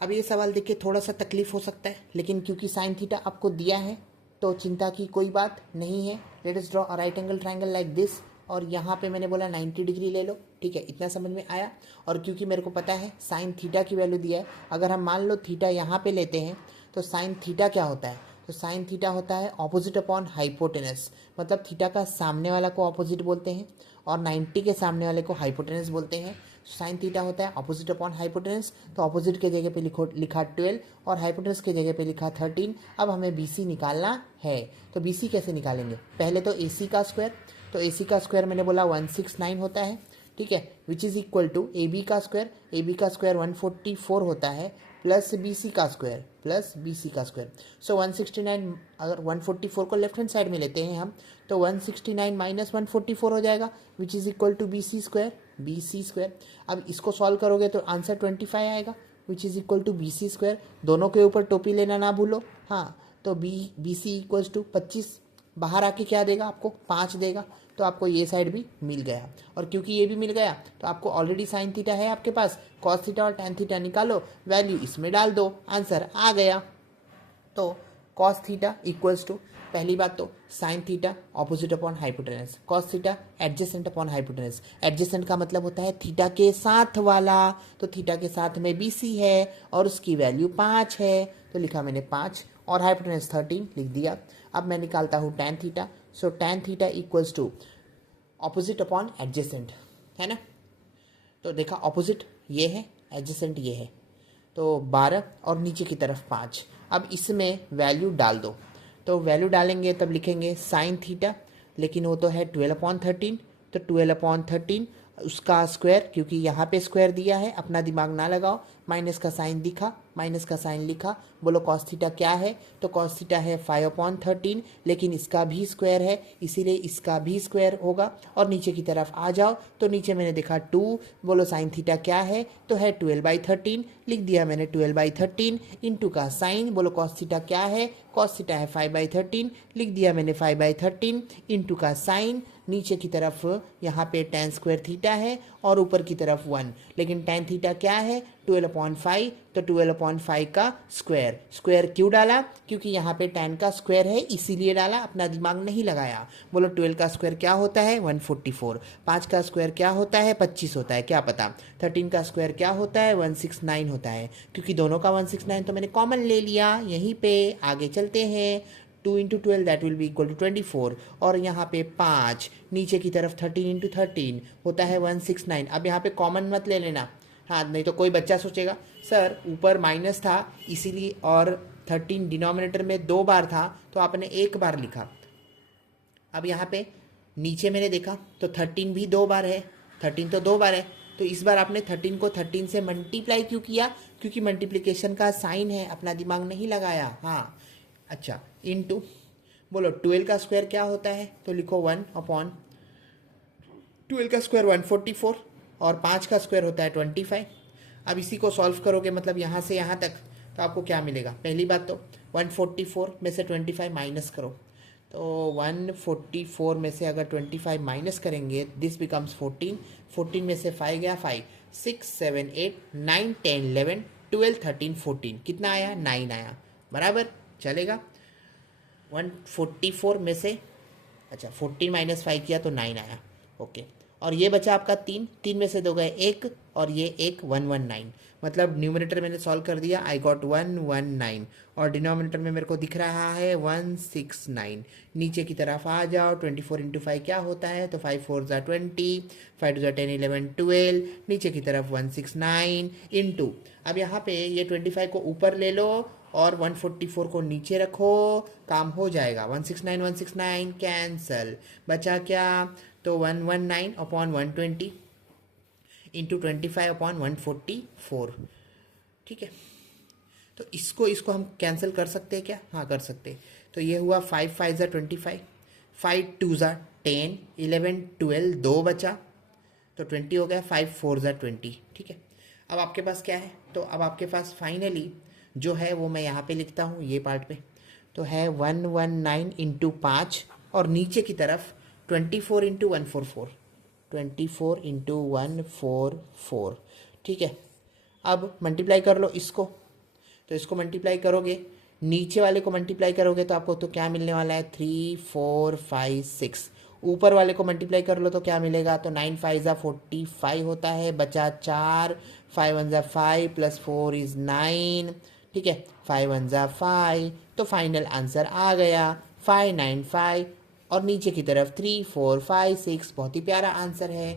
अब ये सवाल देख के थोड़ा सा तकलीफ हो सकता है, लेकिन क्योंकि साइन थीटा आपको दिया है तो चिंता की कोई बात नहीं है। Let us draw a right angle triangle like this, और यहाँ पे मैंने बोला 90 डिग्री ले लो, ठीक है, इतना समझ में आया। और क्योंकि मेरे को पता है साइन थीटा की वैल्यू दिया है, अगर हम मान लो थीटा यहाँ पे लेते हैं तो साइन थीटा क्या होता है, तो साइन थीटा होता है ऑपोजिट अपॉन हाइपोटेनस, मतलब थीटा का सामने वाला को ऑपोजिट बोलते हैं और 90 के सामने वाले को हाइपोटेनस बोलते हैं। साइन थीटा होता है ऑपोजिट अपॉन हाइपोटेनस, तो ऑपोजिट के जगह पे लिखा 12 और हाइपोटेनस के जगह पे लिखा 13। अब हमें BC निकालना है, तो BC कैसे निकालेंगे, पहले तो AC का स्क्वायर, तो AC का स्क्वायर मैंने बोला 169 होता है, ठीक है, which is equal to AB का स्क्वायर, AB का स्क्वायर 144 होता है प्लस BC का स्क्वायर प्लस BC का स्क्वायर। सो 169, अगर 144 को लेफ्ट हैंड साइड में लेते हैं हम तो 169 माइनस 144 हो जाएगा which is equal to BC square, BC square. अब इसको सॉल्व करोगे तो आंसर 25 आएगा which is equal to BC square. दोनों के ऊपर टोपी लेना ना भूलो, हाँ, तो BC इक्वल्स टू 25, बाहर आके क्या देगा आपको 5 देगा, तो आपको ये साइड भी मिल गया। और क्योंकि ये भी मिल गया तो आपको ऑलरेडी साइन थीटा है आपके पास, कॉस थीटा और टैन थीटा निकालो, वैल्यू इसमें डाल दो, आंसर आ गया। तो कॉस थीटा इक्वल्स टू, पहली बात तो sine theta opposite upon hypotenuse, cos theta adjacent upon hypotenuse. Adjacent का मतलब होता है थीटा के साथ वाला, तो थीटा के साथ में BC है और उसकी वैल्यू 5 है, तो लिखा मैंने 5, और हाइपोटेनस 13 लिख दिया। अब मैं निकालता हूँ tan theta, so tan theta equals to opposite upon adjacent, है ना, तो देखा ऑपोजिट ये है, एडजेसेंट ये है, तो 12 और नीचे की तरफ 5। अब इसमें वैल्यू डाल दो, तो वैल्यू डालेंगे तब लिखेंगे साइन थीटा, लेकिन वो तो है 12/13, तो 12/13 उसका स्क्वायर, क्योंकि यहाँ पे स्क्वायर दिया है, अपना दिमाग ना लगाओ, माइनस का साइन दिखा, माइनस का साइन लिखा, बोलो कॉस थीटा क्या है, तो कॉस थीटा है 5/13, लेकिन इसका भी स्क्वायर है इसीलिए इसका भी स्क्वायर होगा। और नीचे की तरफ आ जाओ तो नीचे मैंने देखा 2, बोलो साइन थीटा क्या है, तो है 12/13, लिख दिया मैंने 12/13 इंटू का साइन, बोलो कॉस थीटा क्या है, कॉस थीटा है 5/13, लिख दिया मैंने 5/13 इंटू का साइन, नीचे की तरफ यहाँ पे tan स्क्वायर थीटा है और ऊपर की तरफ 1, लेकिन tan थीटा क्या है 12/5, तो 12/5 का स्क्वायर, स्क्वायर क्यों डाला, क्योंकि यहाँ पे tan का स्क्वायर है इसीलिए डाला, अपना दिमाग नहीं लगाया। बोलो 12 का स्क्वायर क्या होता है 144, 5 का स्क्वायर क्या होता है 25 होता है, क्या पता, 13 का स्क्वायर क्या होता है 169 होता है, क्योंकि दोनों का 169 तो मैंने कॉमन ले लिया। यहीं पे आगे चलते हैं, 2 into 12 that will be equal to 24, और यहाँ पे 5, नीचे की तरफ 13 इंटू 13 होता है 169। अब यहाँ पे कॉमन मत ले लेना, हाँ, नहीं तो कोई बच्चा सोचेगा सर ऊपर माइनस था इसीलिए, और 13 डिनोमिनेटर में 2 बार था तो आपने 1 बार लिखा। अब यहाँ पे नीचे मैंने देखा तो 13 भी 2 बार है, 13 तो 2 बार है, तो इस बार आपने 13 को 13 से मल्टीप्लाई क्यों किया, क्योंकि मल्टीप्लिकेशन का साइन है, अपना दिमाग नहीं लगाया, हाँ, अच्छा, इनटू, बोलो 12 का स्क्वायर क्या होता है, तो लिखो 1/12 का स्क्वायर 144 और 5 का स्क्वायर होता है 25। अब इसी को सॉल्व करोगे मतलब यहाँ से यहाँ तक, तो आपको क्या मिलेगा, पहली बात तो 144 में से 25 माइनस करो, तो 144 में से अगर 25 माइनस करेंगे दिस बिकम्स 14, 14 में से 5 गया 5, 6 7 8 9 10 11 12 13 14, कितना आया 9 आया, बराबर चलेगा। 144 में से, अच्छा 14 माइनस 5 किया तो 9 आया, ओके, और ये बचा आपका 3, 3 में से 2 गए 1 और ये 1 119, मतलब न्यूमरेटर मैंने सॉल्व कर दिया, आई गॉट 119, और डिनोमिनेटर में मेरे को दिख रहा है 169। नीचे की तरफ आ जाओ, 24 इंटू 5 क्या होता है, तो 5 4 ज़ा 20, 5 2 ज़ा 10 11 12, नीचे की तरफ 169 इंटू, अब यहाँ पे ये 25 को ऊपर ले लो और 144 को नीचे रखो, काम हो जाएगा, 169 169 कैंसल, बचा क्या, तो 119 अपॉन 120 इंटू 25 अपॉन 144, ठीक है, तो इसको हम कैंसिल कर सकते हैं क्या, हाँ कर सकते हैं, तो ये हुआ 5 5 ज़ा 25, 5 2 ज़ा 10 11 12, 2 बचा तो 20 हो गया, 5 4 ज़ा 20, ठीक है। अब आपके पास क्या है, तो अब आपके पास फाइनली जो है वो मैं यहाँ पे लिखता हूँ ये पार्ट पे, तो है 119 इंटू 5 और नीचे की तरफ 24 इंटू 144, 24 इंटू 144, ठीक है। अब मल्टीप्लाई कर लो इसको, तो इसको मल्टीप्लाई करोगे, नीचे वाले को मल्टीप्लाई करोगे तो आपको तो क्या मिलने वाला है 3 4 5 6। ऊपर वाले को मल्टीप्लाई कर लो तो क्या मिलेगा, तो 9 5 ज़ा 45 होता है, बचा 4, 5 1 ज़ा 5 प्लस 4 इज़ 9, ठीक है, 5 1 ज़ा 5, तो फाइनल आंसर आ गया 595। और नीचे की तरफ 3 4 5 6, बहुत ही प्यारा आंसर है।